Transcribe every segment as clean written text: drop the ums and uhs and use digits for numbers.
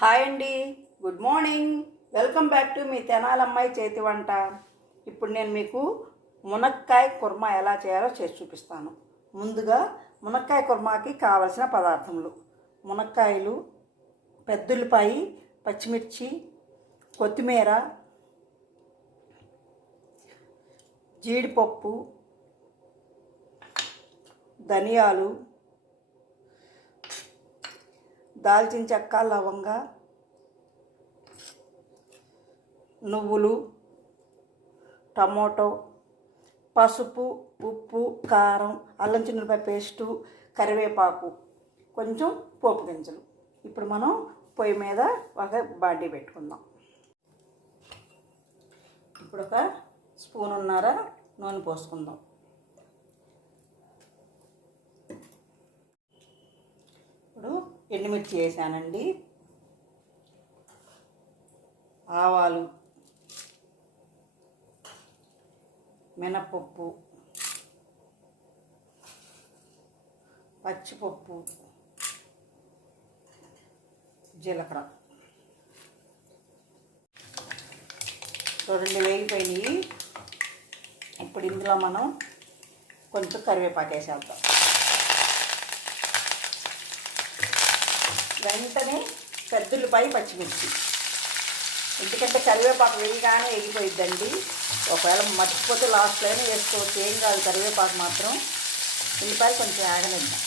Hi అండి, good morning. Welcome back to మీ తెనాలమ్మాయి చేతి వంట. ఇప్పుడు నేను మీకు మునక్కాయ కుర్మా ఎలా చేయాలో చేసి చూపిస్తాను. ముందుగా మునక్కాయ కుర్మాకి కావలసిన పదార్థములు: మునక్కాయలు, పెద్దుల్లిపాయ, పచ్చిమిర్చి, కొత్తిమీర, జీడిపప్పు, ధనియాలు, దాల్చిన చెక్క, లవంగ, నువ్వులు, టమోటో, పసుపు, ఉప్పు, కారం, అల్లం చిన్నులపాయ పేస్టు, కరివేపాకు, కొంచెం పోపు గింజలు. ఇప్పుడు మనం పొయ్యి మీద ఒక బాండీ పెట్టుకుందాం. ఇప్పుడు ఒక స్పూనున్నర నూనె పోసుకుందాం. ఇప్పుడు ఎండుమిర్చి వేసానండి, ఆవాలు, మినపప్పు, పచ్చిపప్పు, జీలకర్ర. రెండు వేగిపోయినాయి. ఇప్పుడు ఇందులో మనం కొంచెం కరివేపాకు వేసేద్దాం. వెంటనే పెద్దుల్లిపాయ, పచ్చిమిర్చి. ఎందుకంటే కరివేపాకు వేయగానే ఎగిపోయిద్దండి. ఒకవేళ మర్చిపోతే లాస్ట్లో వేసుకోవచ్చు, ఏం కాదు. కరివేపాకు మాత్రం ఉల్లిపాయలు కొంచెం ఆగనిద్దాం.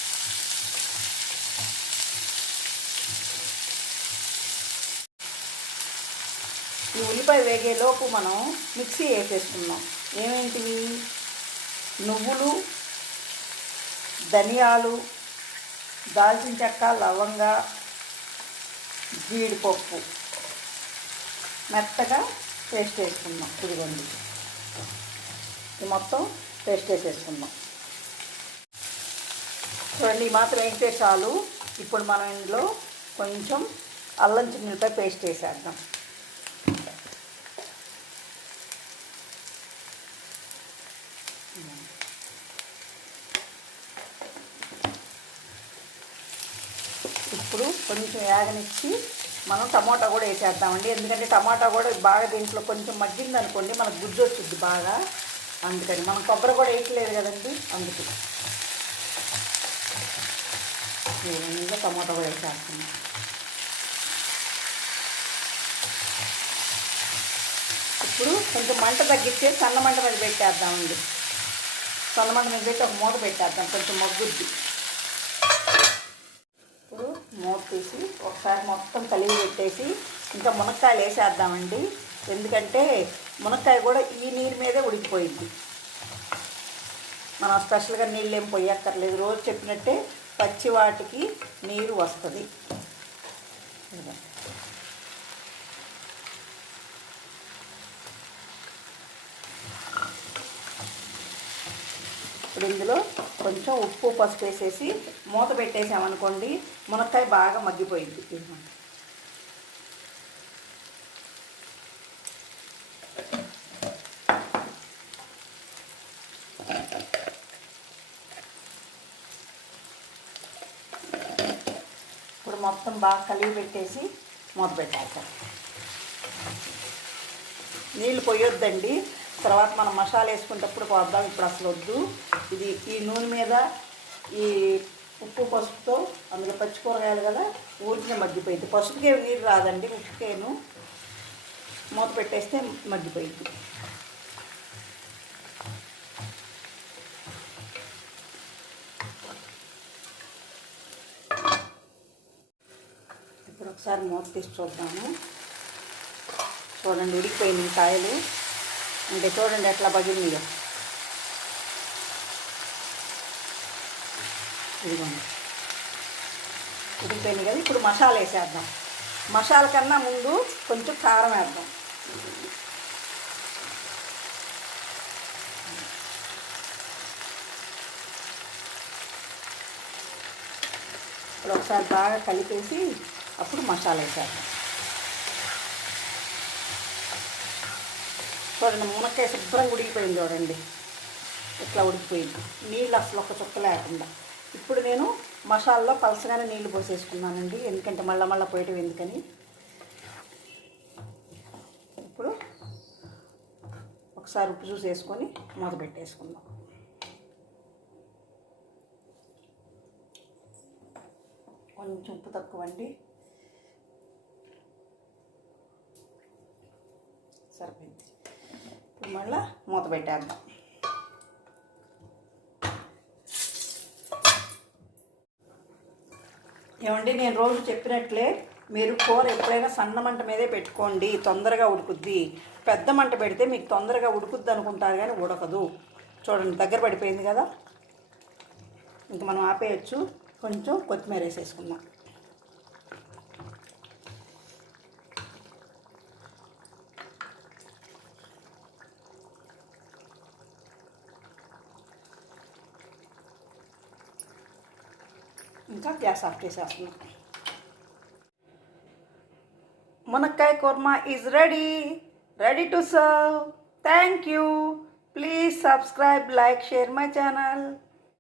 ఈ ఉల్లిపాయ వేగేలోపు మనం మిక్సీ వేసేసుకుందాం. ఏమేంటివి? నువ్వులు, ధనియాలు, దాల్చిన చెక్క, లవంగ, జీడిపప్పు మెత్తగా పేస్ట్ వేసుకుందాం. ఇదిగోండి, ఇది మొత్తం పేస్ట్ వేసేసుకుందాం. చూడండి, ఈ మాత్రం వేస్తే చాలు. ఇప్పుడు మనం ఇందులో కొంచెం అల్లం చిన్నులపాయ పేస్ట్ వేసేద్దాం. ఇప్పుడు కొంచెం యాగనిచ్చి మనం టమాటా కూడా వేసేద్దామండి. ఎందుకంటే టమాటా కూడా బాగా దీంట్లో కొంచెం మగ్గింది అనుకోండి, మనకు గుజ్జు వచ్చింది బాగా. అందుకని మనం కొబ్బరి కూడా వేయట్లేదు కదండి, అందుకు నేను టమాటా కూడా వేసేస్తున్నాను. ఇప్పుడు కొంచెం మంట తగ్గిస్తే సన్న మంట మీద పెట్టేద్దామండి. సన్న మంట మీద పెట్టి ఒక మూత పెట్టేద్దాం, కొంచెం మగ్గుద్ది. ఇప్పుడు మూత తీసి ఒకసారి మొత్తం కలిగి పెట్టేసి ఇంకా మునక్కాయలు వేసేద్దామండి. ఎందుకంటే మునక్కాయ కూడా ఈ నీరు మీదే ఉడికిపోయింది. మనం స్పెషల్గా నీళ్ళు ఏం పోయక్కర్లేదు. రోజు చెప్పినట్టే పచ్చి వాటికి నీరు వస్తుంది. ఇప్పుడు ఇందులో కొంచెం ఉప్పు, పసుపు వేసేసి మూత పెట్టేసామనుకోండి, మునక్కాయ బాగా మగ్గిపోయింది. ఇప్పుడు మొత్తం బాగా కలిగి పెట్టేసి మూత పెట్టేస్తాం. నీళ్ళు పోయొద్దండి, తర్వాత మనం మసాలా వేసుకునేటప్పుడు పోద్దాం. ఇప్పుడు అసలు వద్దు. ఇది ఈ నూనె మీద ఈ ఉప్పు, పసుపుతో, అందులో పచ్చి కూరగాయలు కదా, ఊరికే మగ్గిపోయింది. పసుపుకే నీరు రాదండి, ఉప్పుకేను. మూత పెట్టేస్తే మగ్గిపోయింది. ఇప్పుడు ఒకసారి మూత తీసి చూద్దాము. చూడండి, ఉడికిపోయింది కాయలు. అంటే చూడండి ఎట్లా పగిలినాయో. ఇదిగోండి, ఉడికిపోయింది కదా. ఇప్పుడు మసాలా వేసేద్దాం. మసాలా కన్నా ముందు కొంచెం కారం వేద్దాం. ఇప్పుడు ఒకసారి బాగా కలిపేసి అప్పుడు మసాలా వేసేద్దాం. చూడండి, మునక్కాయ శుభ్రంగా ఉడికిపోయింది. చూడండి ఇట్లా ఉడికిపోయింది, నీళ్ళు అసలు ఒక చుక్క లేకుండా. ఇప్పుడు నేను మసాలాలో పలసగానే నీళ్లు పోసేసుకున్నానండి, ఎందుకంటే మళ్ళీ పోయటం ఎందుకని. ఒకసారి ఉప్పు చూసేసుకొని మూత పెట్టేసుకుందాం. కొంచెం ఉప్పు తక్కువ అండి, సరిపోయింది. ఇప్పుడు మళ్ళీ మూత పెట్టేద్దాం. ఏమండి, నేను రోజు చెప్పినట్లే మీరు కూర ఎప్పుడైనా సన్న మంట మీదే పెట్టుకోండి, తొందరగా ఉడుకుద్ది. పెద్ద మంట పెడితే మీకు తొందరగా ఉడుకుద్ది అనుకుంటారు కానీ ఉడకదు. చూడండి, దగ్గర పడిపోయింది కదా. ఇంక మనం ఆపేయచ్చు. కొంచెం కొత్తిమీర వేసేసుకుందాం. ఇంకా గ్యాస్ ఆఫ్ చేసేస్తున్నాం. మునక్కాయ kurma is ready to serve. Thank you. Please subscribe, like, share my channel.